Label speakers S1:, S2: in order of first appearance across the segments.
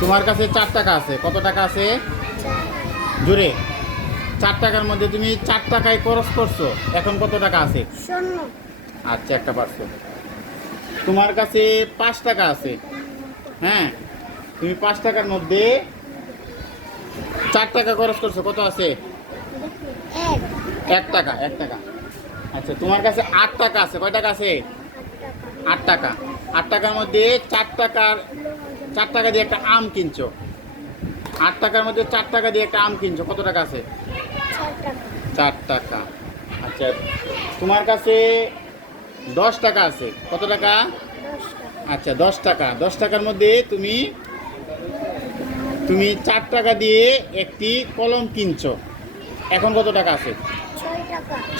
S1: তোমার কাছে চার টাকা আছে। কত টাকা আছে? জুড়ে চার টাকার মধ্যে তুমি চার টাকায় খরচ করছ। এখন কত টাকা আছে? আচ্ছা একটা পারছ। তোমার কাছে পাঁচ টাকা আছে। হ্যাঁ তুমি পাঁচ টাকার মধ্যে চার টাকা খরচ করছ। কত আছে?
S2: এক।
S1: টাকা এক টাকা। আচ্ছা তোমার কাছে আট টাকা আছে। কয় টাকা আছে? আট টাকা। আট টাকার মধ্যে চার টাকার চার টাকা দিয়ে একটা আম কিনছো। আট টাকার মধ্যে চার টাকা দিয়ে একটা আম কিনছো। কত টাকা আছে? চার টাকা। আচ্ছা তোমার কাছে দশ টাকা আছে। কত টাকা? আচ্ছা দশ টাকা। দশ টাকার মধ্যে তুমি তুমি চার টাকা দিয়ে একটি কলম কিনছো। এখন কত টাকা আছে?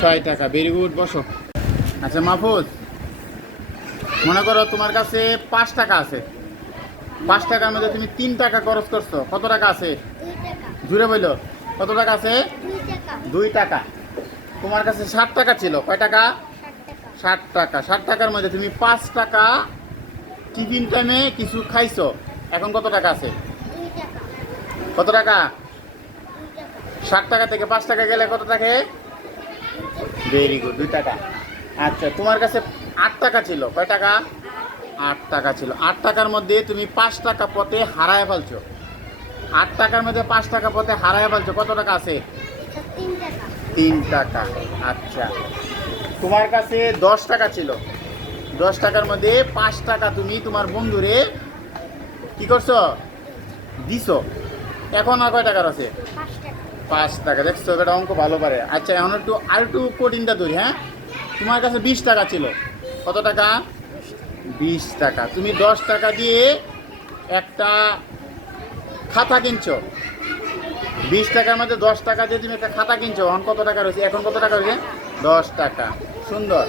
S2: ছয় টাকা।
S1: ভেরি গুড বসো। আচ্ছা মাহফুজ মনে করো তোমার কাছে পাঁচ টাকা আছে। পাঁচ টাকার মধ্যে তুমি তিন টাকা খরচ করছ। কত টাকা আছে?
S2: টাকা।
S1: জুড়ে বলল। কত টাকা আছে?
S2: দুই টাকা।
S1: তোমার কাছে ষাট টাকা ছিল। কয় টাকা?
S2: ষাট টাকা।
S1: ষাট টাকার মধ্যে তুমি পাঁচ টাকা টিফিন টাইমে কিছু খাইছো। এখন কত টাকা আছে? কত টাকা।
S2: টাকা?
S1: ষাট টাকা থেকে পাঁচ টাকা গেলে কত থাকে? ভেরি গুড দুই টাকা। আচ্ছা তোমার কাছে আট টাকা ছিল। কয় টাকা? আট টাকা ছিল। আট টাকার মধ্যে তুমি পাঁচ টাকা পথে হারায় ফেলছো। আট টাকার মধ্যে পাঁচ টাকা পথে হারায় ফেলছো। কত টাকা আছে?
S2: তিন টাকা।
S1: আচ্ছা। তোমার কাছে দশ টাকা ছিল। দশ টাকার মধ্যে পাঁচ টাকা তুমি তোমার বন্ধুরে কি করছ? দিছো। এখন আর কয় টাকার আছে?
S2: পাঁচ টাকা।
S1: দেখছ এটা অঙ্ক ভালো পারে। আচ্ছা এখন একটু আর একটু কঠিনটা ধরি হ্যাঁ? তোমার কাছে বিশ টাকা ছিল। কত টাকা? বিশ টাকা। তুমি দশ টাকা দিয়ে একটা খাতা কিনছো। বিশ টাকার মধ্যে দশ টাকা দিয়ে তুমি একটা খাতা কিনছো। এখন কত টাকা রয়েছে? এখন কত টাকা রয়েছে? দশ টাকা। সুন্দর।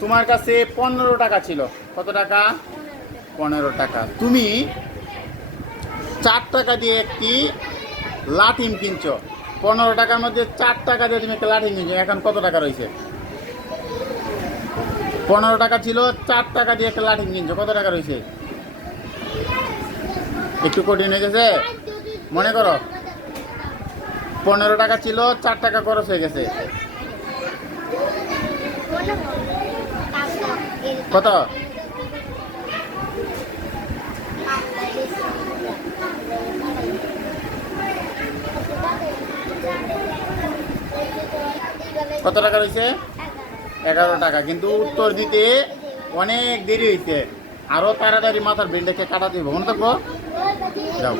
S1: তোমার কাছে পনেরো টাকা ছিল। কত টাকা? পনেরো টাকা। তুমি চার টাকা দিয়ে একটি লাঠিম কিনছো। পনেরো টাকার মধ্যে চার টাকা দিয়ে তুমি একটা লাঠিম কিনছো। এখন কত টাকা রয়েছে? পনেরো টাকা ছিল, চার টাকা দিয়ে একটা লাঠি কিনছো। কত টাকা রয়েছে? একটু কঠিন হয়ে গেছে? মনে করো? পনেরো টাকা ছিল, চার টাকা খরচ হয়ে গেছে। কত? কত টাকা রয়েছে? এগারো টাকা। কিন্তু উত্তর দিতে অনেক দেরি হইতে আরও তাড়াতাড়ি মাথার ব্রেনটাকে কাটা দিব। মনে থাকব? যাও।